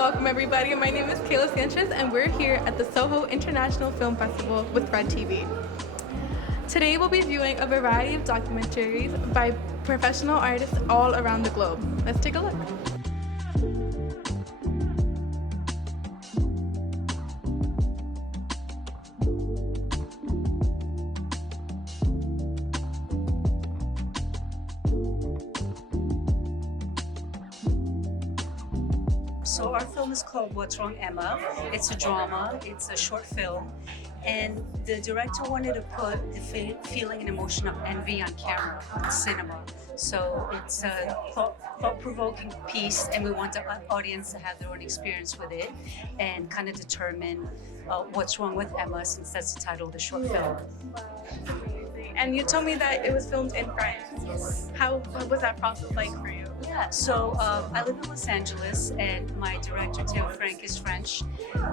Welcome everybody, my name is Kayla Sanchez and we're here at the SOHO International Film Festival with WRED-TV. Today we'll be viewing a variety of documentaries by professional artists all around the globe. Let's take a look. So our film is called What's Wrong, Emma. It's a drama, it's a short film, and the director wanted to put the feeling and emotion of envy on camera, on cinema. So it's a thought-provoking piece, and we want the audience to have their own experience with it and kind of determine what's wrong with Emma, since that's the title of the short film. And you told me that it was filmed in France. Yes. What was that process like for you? Yeah, so I live in Los Angeles, and my director, Théo Frank, is French.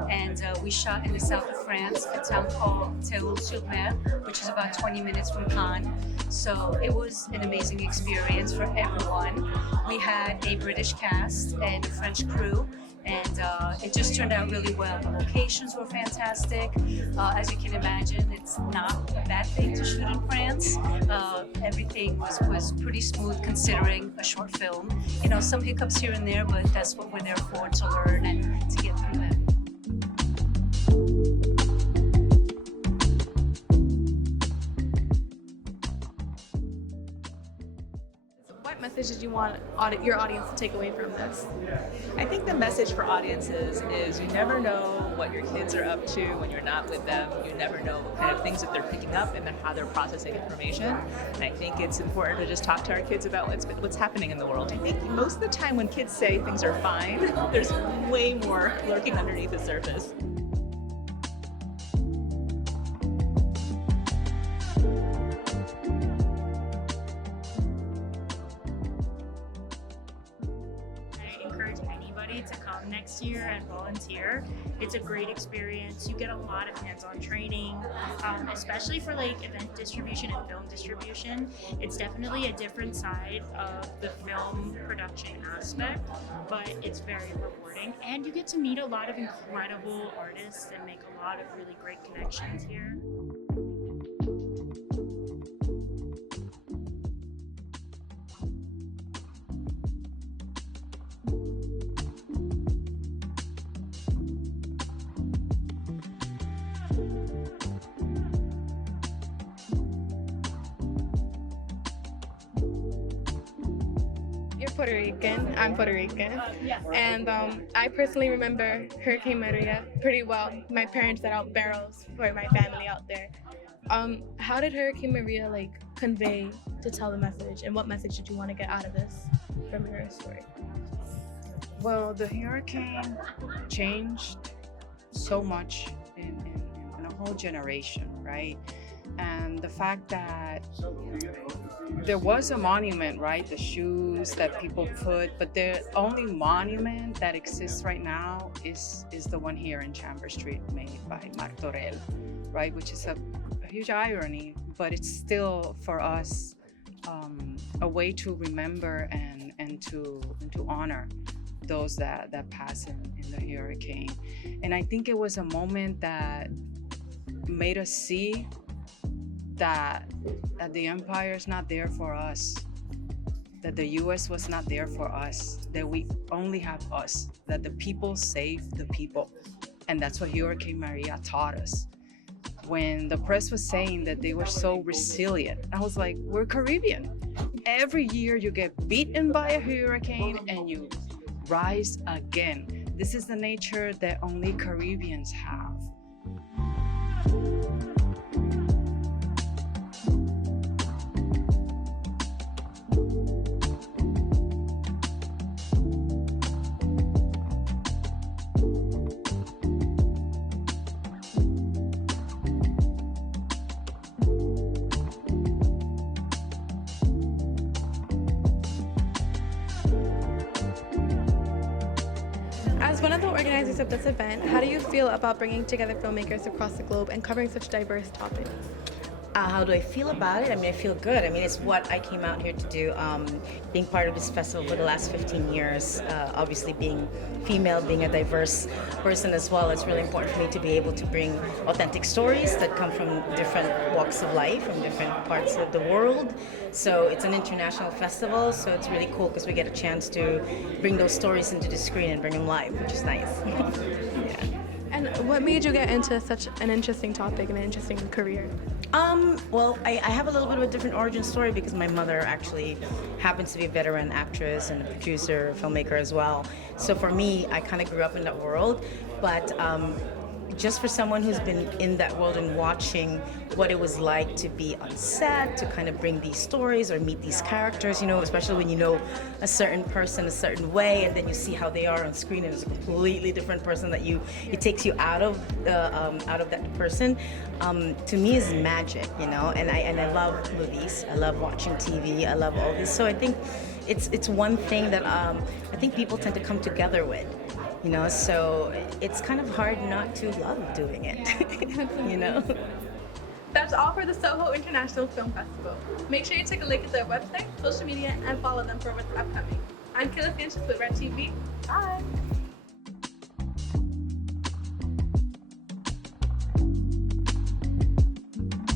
And we shot in the south of France, a town called Théo-sur-Mer, which is about 20 minutes from Cannes. So it was an amazing experience for everyone. We had a British cast and a French crew, and it just turned out really well. The locations were fantastic. As you can imagine, it's not a bad thing to shoot in France. Everything was pretty smooth considering a short film. You know, some hiccups here and there, but that's what we're there for, to learn and to get through them. What message did you want your audience to take away from this? I think the message for audiences is you never know what your kids are up to when you're not with them. You never know what kind of things that they're picking up and then how they're processing information. And I think it's important to just talk to our kids about what's happening in the world. I think most of the time when kids say things are fine, there's way more lurking underneath the surface. To come next year and volunteer. It's a great experience. You get a lot of hands-on training, especially for like event distribution and film distribution. It's definitely a different side of the film production aspect, but it's very rewarding, and you get to meet a lot of incredible artists and make a lot of really great connections here. Puerto Rican. I'm Puerto Rican. And I personally remember Hurricane Maria pretty well. My parents set out barrels for my family out there. How did Hurricane Maria convey to tell the message, and what message did you want to get out of this from your story? Well, the hurricane changed so much in a whole generation, right? And the fact that there was a monument, right? The shoes that people put, but the only monument that exists right now is the one here in Chambers Street, made by Martorell, right? Which is a huge irony, but it's still for us a way to remember and to honor those that passed in the hurricane. And I think it was a moment that made us see that the empire is not there for us, that the US was not there for us, that we only have us, that the people save the people. And that's what Hurricane Maria taught us. When the press was saying that they were so resilient, I was like, we're Caribbean. Every year you get beaten by a hurricane and you rise again. This is the nature that only Caribbeans have. As one of the organizers of this event, how do you feel about bringing together filmmakers across the globe and covering such diverse topics? How do I feel about it? I mean, I feel good. I mean, it's what I came out here to do. Being part of this festival for the last 15 years, obviously being female, being a diverse person as well, it's really important for me to be able to bring authentic stories that come from different walks of life, from different parts of the world. So it's an international festival, so it's really cool because we get a chance to bring those stories into the screen and bring them live, which is nice. Yeah. And what made you get into such an interesting topic and an interesting career? Well, I have a little bit of a different origin story because my mother actually happens to be a veteran actress and a producer, filmmaker as well. So for me, I kind of grew up in that world, but just for someone who's been in that world and watching what it was like to be on set, to kind of bring these stories or meet these characters, you know, especially when you know a certain person a certain way and then you see how they are on screen and it's a completely different person that it takes you out of that person, to me is magic, you know, and I love movies, I love watching TV, I love all this, so I think it's one thing that I think people tend to come together with. You know, so it's kind of hard not to love doing it, you know? That's all for the SOHO International Film Festival. Make sure you take a look at their website, social media, and follow them for what's upcoming. I'm Kayla Finch with WRED-TV. Bye!